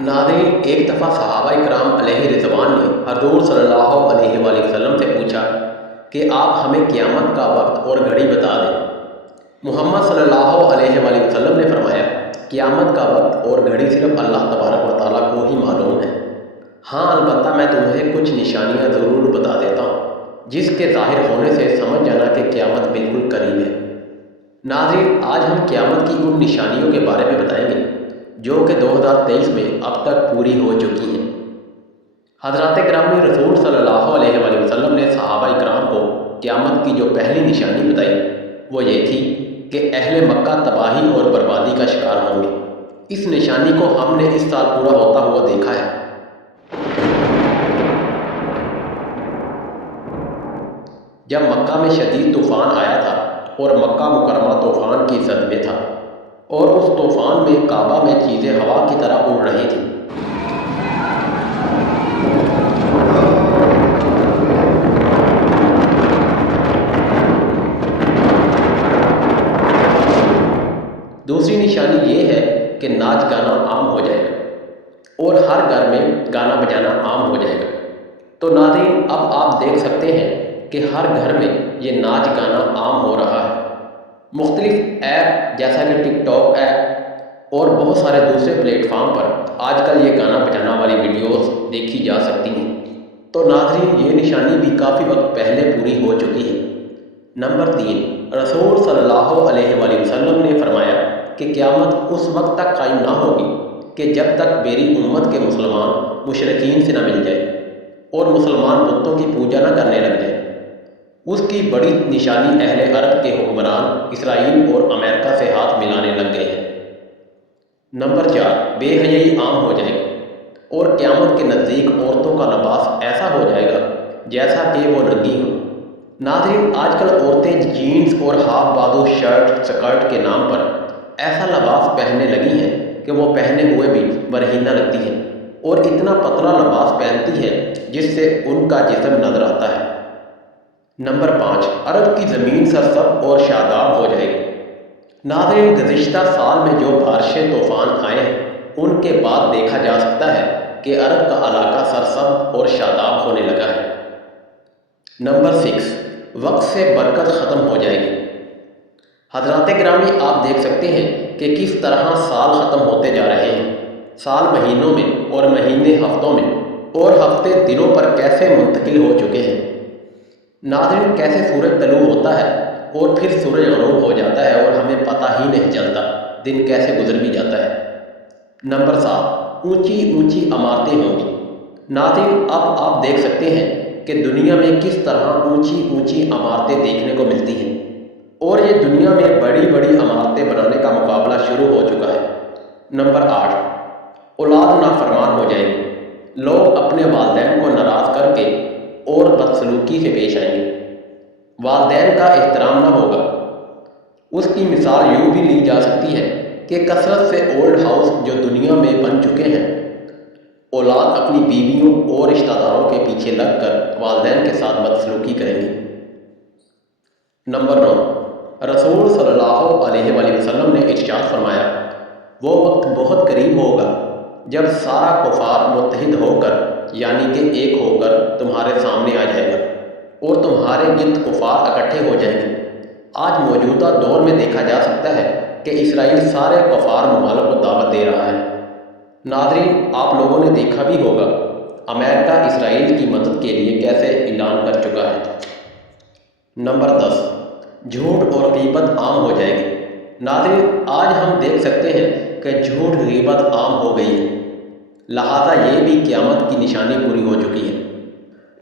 नाज़रीन, एक दफ़ा सहाबा इकराम अलैहि रिज़वान ने हज़ूर सल्लल्लाहु अलैहि वसल्लम से पूछा कि आप हमें क़यामत का वक्त और घड़ी बता दें। मोहम्मद सल्लल्लाहु अलैहि वसल्लम ने फरमाया, क़यामत का वक्त और घड़ी सिर्फ़ अल्लाह तबारक व तआला को ही मालूम है। हाँ, अलबत्ता मैं तुम्हें कुछ निशानियाँ ज़रूर बता देता हूँ जिसके ज़ाहिर होने से समझ जाना कि क़यामत बिल्कुल करीब है। नाज़रीन, आज हम क़यामत की उन निशानियों के बारे में बताएंगे जो कि 2023 में अब तक पूरी हो चुकी हैं। हज़रत गिरामी रसूल सल्लल्लाहु अलैहि वसल्लम ने सहाबा इकराम को क़यामत की जो पहली निशानी बताई वो ये थी कि अहले मक्का तबाही और बर्बादी का शिकार होंगे। इस निशानी को हमने इस साल पूरा होता हुआ देखा है। जब मक्का में शदीद तूफ़ान आया था और मक्का मुकरमा तूफ़ान की जद में था और उस तूफ़ान में काबा में चीज़ें हवा की तरह उड़ रही थीं। दूसरी निशानी ये है कि नाच गाना आम हो जाएगा और हर घर में गाना बजाना आम हो जाएगा। तो नाज़रीन, अब आप देख सकते हैं कि हर घर में ये नाच गाना आम हो रहा है। मुख्तलिफ ऐप जैसा कि टिकटॉक ऐप और बहुत सारे दूसरे प्लेटफार्म पर आजकल ये गाना बजाना वाली वीडियोस देखी जा सकती हैं। तो नाज़रीन, ये निशानी भी काफ़ी वक्त पहले पूरी हो चुकी है। नंबर 3, रसूल सल्लल्लाहु अलैहि वसल्लम ने फरमाया कि क़यामत उस वक्त तक कायम ना होगी कि जब तक मेरी उम्मत के मुसलमान मुशरिकीन से न मिल जाए और मुसलमान बुतों की पूजा न करने लग जाए। उसकी बड़ी निशानी अहले अरब के हुक्मरान इसराइल और अमेरिका से हाथ मिलाने लग गए हैं। नंबर 4, बेहयाई आम हो जाएगी और क़यामत के नज़दीक औरतों का लिबास ऐसा हो जाएगा जैसा कि वो नंगी हों। नाज़रीन, आजकल औरतें जीन्स और हाफ बाजू शर्ट स्कर्ट के नाम पर ऐसा लिबास पहनने लगी हैं कि वो पहने हुए भी बरहीना लगती हैं और इतना पतला लिबास पहनती हैं जिससे उनका जिस्म नज़र आता है। नंबर 5, अरब की ज़मीन सरसब्ज़ और शादाब हो जाएगी। नाज़रीन, गुज़िश्ता साल में जो बारिशें तूफ़ान आए हैं उनके बाद देखा जा सकता है कि अरब का इलाका सरसब्ज़ और शादाब होने लगा है। नंबर 6, वक्त से बरकत ख़त्म हो जाएगी। हज़रात गिरामी, आप देख सकते हैं कि किस तरह साल ख़त्म होते जा रहे हैं। साल महीनों में और महीने हफ्तों में और हफ्ते दिनों पर कैसे मुंतकिल हो चुके हैं। नाज़रीन, कैसे सूरज तलू होता है और फिर सूरज ग़रूब हो जाता है और हमें पता ही नहीं चलता, दिन कैसे गुजर भी जाता है। नंबर 7, ऊंची ऊंची इमारतें होंगी। नाज़रीन, अब आप देख सकते हैं कि दुनिया में किस तरह ऊंची ऊंची इमारतें देखने को मिलती हैं और ये दुनिया में बड़ी बड़ी इमारतें बनाने का मुकाबला शुरू हो चुका है। नंबर 8, औलाद नाफरमान हो जाएगी। लोग अपने वालिदैन को नाराज़ करके और बदसलूकी से पेश आएंगे। वालिदैन का एहतराम न होगा। उसकी मिसाल यूँ भी ली जा सकती है कि कसरत से ओल्ड हाउस जो दुनिया में बन चुके हैं, औलाद अपनी बीवियों और रिश्तेदारों के पीछे लगकर वालिदैन के साथ बदसलूकी करेंगे। नंबर 9, रसूल सल्लल्लाहु अलैहि वसल्लम ने इरशाद फरमाया, वो वक्त बहुत करीब होगा जब सारा कुफार मुत्तहिद होकर यानी कि एक होकर तुम्हारे सामने आ जाएगा और तुम्हारे गिर्द कुफार इकट्ठे हो जाएंगे। आज मौजूदा दौर में देखा जा सकता है कि इसराइल सारे कुफार मुमालिक को दावत दे रहा है। नाज़रीन, आप लोगों ने देखा भी होगा अमेरिका इसराइल की मदद के लिए कैसे ऐलान कर चुका है। नंबर 10, झूठ और गीबत आम हो जाएगी। नाज़रीन, आज हम देख सकते हैं कि झूठ गीबत आम हो गई है, लिहाजा ये भी क़यामत की निशानी पूरी हो चुकी है।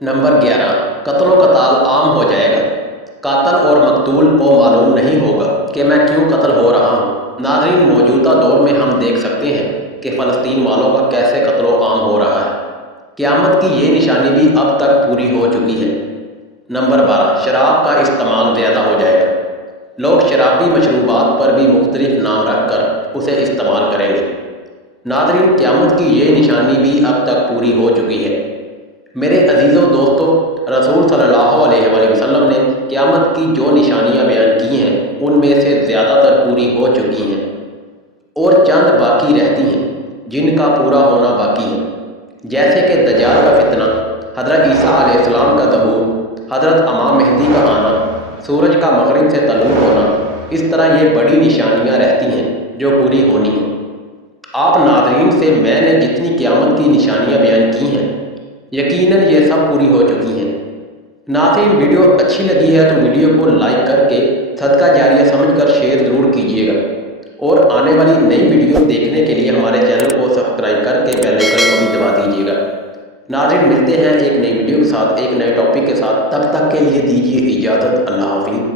नंबर 11, कत्ल व क़ताल आम हो जाएगा। कातिल और मकतूल को मालूम नहीं होगा कि मैं क्यों कत्ल हो रहा हूँ। नाज़रीन, मौजूदा दौर में हम देख सकते हैं कि फ़लस्तीन वालों का कैसे कत्ल आम हो रहा है। क़यामत की ये निशानी भी अब तक पूरी हो चुकी है। नंबर 12, शराब का इस्तेमाल ज़्यादा हो जाएगा। लोग शराबी मशरूबात पर भी मुख्तलिफ नाम रख कर उसे इस्तेमाल करेंगे। नाज़रीन, क़यामत की ये निशानी भी अब तक पूरी हो चुकी है। मेरे अजीज़ों दोस्तों, रसूल सल्लल्लाहु अलैहि वसल्लम ने क़यामत की जो निशानियाँ बयान की हैं उनमें से ज़्यादातर पूरी हो चुकी हैं और चंद बाकी रहती हैं। جن کا پورا ہونا باقی ہے، جیسے کہ دجال کا فتنہ، حضرت عیسیٰ علیہ السلام کا ظہور، حضرت امام مہدی کا آنا، سورج کا مغرب سے طلوع ہونا۔ اس طرح یہ بڑی نشانیاں رہتی ہیں جو پوری ہونی ہیں۔ آپ ناظرین سے میں نے جتنی قیامت کی نشانیاں بیان کی ہیں، یقیناً یہ سب پوری ہو چکی ہیں۔ ناظرین، ویڈیو اچھی لگی ہے تو ویڈیو کو لائک کر کے صدقہ جاریہ سمجھ کر شیئر ضرور کیجیے گا، اور آنے والی نئی ویڈیو دیکھنے کے لیے ہمارے چینل کو سبسکرائب کر کے بیل آئیکن کو بھی دبا دیجیے گا۔ ناظرین، ملتے ہیں ایک نئی ویڈیو کے ساتھ، ایک نئے ٹاپک کے ساتھ۔ تب تک کے لیے دیجیے اجازت۔ اللہ حافظ۔